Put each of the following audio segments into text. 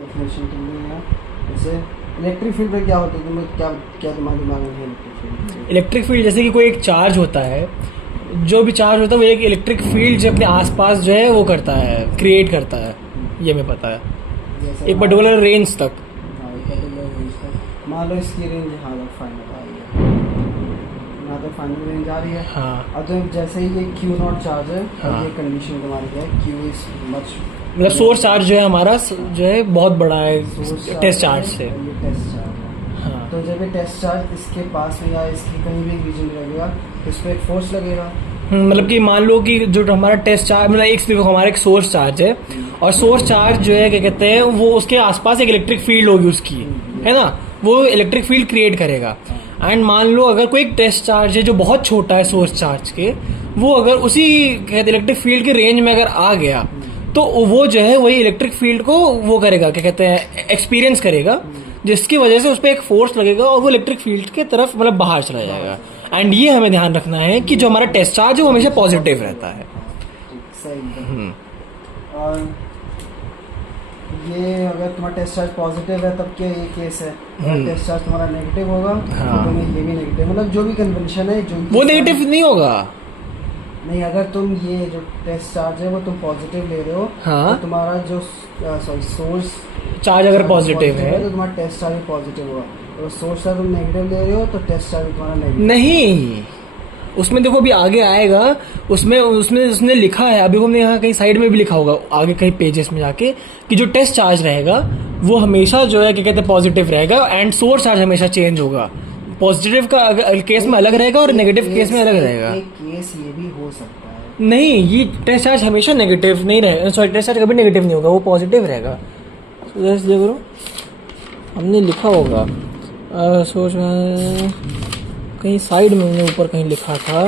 Definition के लिए है। जैसे इलेक्ट्रिक फील्ड में क्या होता है, तुम्हें क्या क्या तुम्हारे दिमाग में है इलेक्ट्रिक फील्ड? इलेक्ट्रिक फील्ड जैसे कि कोई एक चार्ज होता है, जो भी चार्ज होता है वो एक इलेक्ट्रिक फील्ड जो अपने आसपास जो है वो करता है, क्रिएट करता है, ये हमें पता है जैसे एक पर्टिकुलर रेंज तक। हाँ, एक पर्टिकुलर रेंज तक। मान लो इसकी रेंज यहाँ तक फाइनल आ रही है, यहाँ तक फाइनल रेंज आ रही है। हाँ, और तो जैसे ही ये क्यू नॉट चार्ज है, हाँ। और ये कंडीशन तुम्हारी क्या है, क्यू इज मच, मतलब सोर्स चार्ज जो है हमारा जो है बहुत बड़ा है टेस्ट चार्ज से। ये टेस्ट चार्ज है। हाँ, तो जब ये टेस्ट चार्ज इसके पास में या इसकी कहीं भी रीजन में लगेगा तो इस पर एक फोर्स लगेगा। मतलब कि मान लो कि जो हमारा टेस्ट चार्ज मतलब एक देखो हमारा एक सोर्स चार्ज है, और सोर्स चार्ज जो है क्या कहते हैं वो उसके आसपास एक इलेक्ट्रिक फील्ड होगी उसकी, है ना, वो इलेक्ट्रिक फील्ड क्रिएट करेगा। एंड मान लो अगर कोई एक टेस्ट चार्ज है जो बहुत छोटा है सोर्स चार्ज के, वो अगर उसी कहते इलेक्ट्रिक फील्ड के रेंज में अगर आ गया तो वो जो है वही इलेक्ट्रिक फील्ड को वो करेगा, क्या कहते हैं, एक्सपीरियंस करेगा, जिसकी वजह से उस पर एक फोर्स लगेगा और वो इलेक्ट्रिक फील्ड की तरफ मतलब बाहर चला जाएगा। एंड ये हमें ध्यान रखना है कि जो हमारा टेस्ट चार्ज है वो हमेशा पॉजिटिव रहता है। सही। और ये अगर तुम्हारा टेस्ट चार्ज पॉजिटिव है तब क्या ये केस है, अगर टेस्ट चार्ज तुम्हारा नेगेटिव होगा हाँ। तो ये भी नेगेटिव, मतलब जो भी कन्वेंशन है जो वो नेगेटिव नहीं होगा। नहीं, अगर तुम ये जो टेस्ट चार्ज है वो तुम पॉजिटिव ले रहे हो, हाँ। तो तुम्हारा जो सॉरी सोर्स चार्ज अगर पॉजिटिव है तो तुम्हारा टेस्ट चार्ज पॉजिटिव होगा। तो सोर्स चार्ज तुम नेगेटिव ले रहे हो तो टेस्ट चार्ज तुम्हारा नेगेटिव नहीं, उसमें देखो अभी आगे आएगा, उसमें उसमें उसने लिखा है, अभी हमने यहाँ कहीं साइड में भी लिखा होगा आगे कहीं पेजेस में जाके, कि जो टेस्ट चार्ज रहेगा वो हमेशा जो है क्या कहते हैं पॉजिटिव रहेगा, एंड सोर्स चार्ज हमेशा चेंज होगा। पॉजिटिव का केस में अलग रहेगा और नेगेटिव केस में अलग रहेगा। एक केस ये भी हो सकता है। नहीं, ये टेस्ट चार्ज हमेशा नेगेटिव नहीं रहेगा, सॉरी टेस्ट चार्ज कभी नेगेटिव नहीं होगा, वो पॉजिटिव रहेगा। जैसे देखो हमने लिखा होगा सोच कहीं साइड में हमने ऊपर कहीं लिखा था,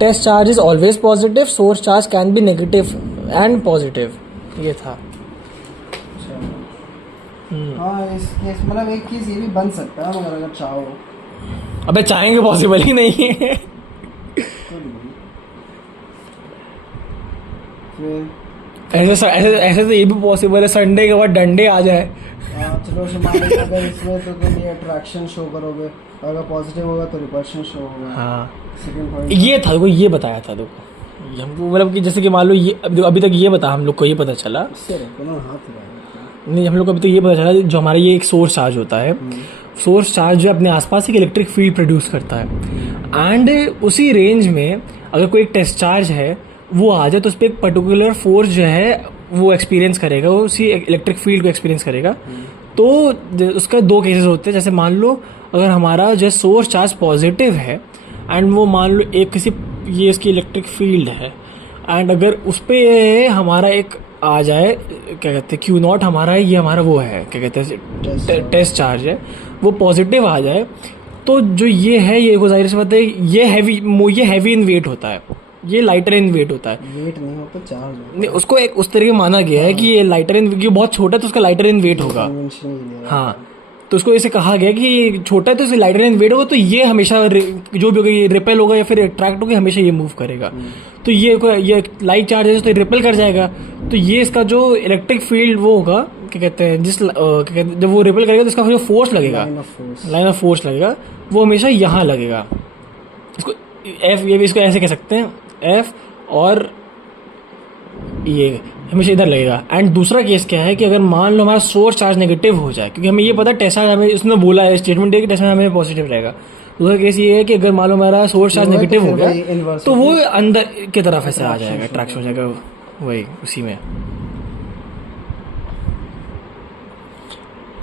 test charge is always positive, source charge can be negative and positive, ये था। हाँ, इस केस मतलब एक केस ये भी बन सकता है, मगर अगर चाहो। अबे चाहेंगे पॉसिबल ही नहीं है। फिर ऐसे ऐसे ऐसे तो ये भी पॉसिबल है संडे के बाद डंडे आ जाए। चलो मान लो अगर इसमें तो तुम ये अट्रैक्शन शो करोगे, अगर पॉजिटिव होगा तो रिपल्शन शो होगा। हाँ, सेकंड पॉइंट ये था, वो ये बताया था देखो हमको, मतलब कि जैसे कि मान लो ये अभी तक ये बता, हम लोग को ये पता चला नहीं, हम लोग को अभी तक ये पता चला जो हमारा ये एक सोर्स चार्ज होता है, सोर्स चार्ज जो अपने आसपास एक इलेक्ट्रिक फील्ड प्रोड्यूस करता है, एंड उसी रेंज में अगर कोई एक टेस्ट चार्ज है वो आ जाए तो उस पर एक पर्टिकुलर फोर्स जो है वो एक्सपीरियंस करेगा, वो उसी इलेक्ट्रिक फील्ड को एक्सपीरियंस करेगा। तो उसका दो केसेस होते हैं, जैसे मान लो अगर हमारा जो सोर्स चार्ज पॉजिटिव है एंड वो मान लो एक किसी ये इसकी इलेक्ट्रिक फील्ड है, एंड अगर उस पर हमारा एक आ जाए क्या कहते हैं क्यू नॉट हमारा, ये हमारा वो है क्या कहते हैं टेस्ट चार्ज है, वो पॉजिटिव आ जाए, तो जो ये है ये गुजारिश से बात है, ये हैवी इन वेट होता है, ये लाइटर इन वेट होता है। वेट नहीं होता, चार्ज होता नहीं, उसको एक उस तरीके माना गया है कि ये लाइटर इन, ये बहुत छोटा है तो उसका लाइटर इन वेट होगा। हाँ, तो उसको ऐसे कहा गया कि ये छोटा है तो इसे लाइटर इन वेट होगा, तो ये हमेशा जो भी होगा ये रिपेल होगा या फिर अट्रैक्ट होगा, हमेशा ये मूव करेगा। तो ये लाइट चार्ज है तो रिपेल कर जाएगा, तो ये इसका जो इलेक्ट्रिक फील्ड वो होगा क्या कहते हैं जब वो रिपेल करेगा तो इसका जो फोर्स लगेगा, लाइन ऑफ फोर्स लगेगा, वो हमेशा यहाँ लगेगा। इसको एफ, ये भी इसको ऐसे कह सकते हैं एफ, और ये हमेशा इधर लगेगा। एंड दूसरा केस क्या है कि अगर मान लो हमारा सोर्स चार्ज नेगेटिव हो जाए, क्योंकि हमें ये पता टेस्ट चार्ज हमें उसने बोला है स्टेटमेंट दिया कि टेस्ट चार्ज हमें पॉजिटिव रहेगा। दूसरा केस ये है कि अगर मान लो हमारा सोर्स चार्ज नेगेटिव हो गया तो वो अंदर की तरफ ऐसे आ जाएगा, अट्रैक्शन हो जाएगा, वही उसी में।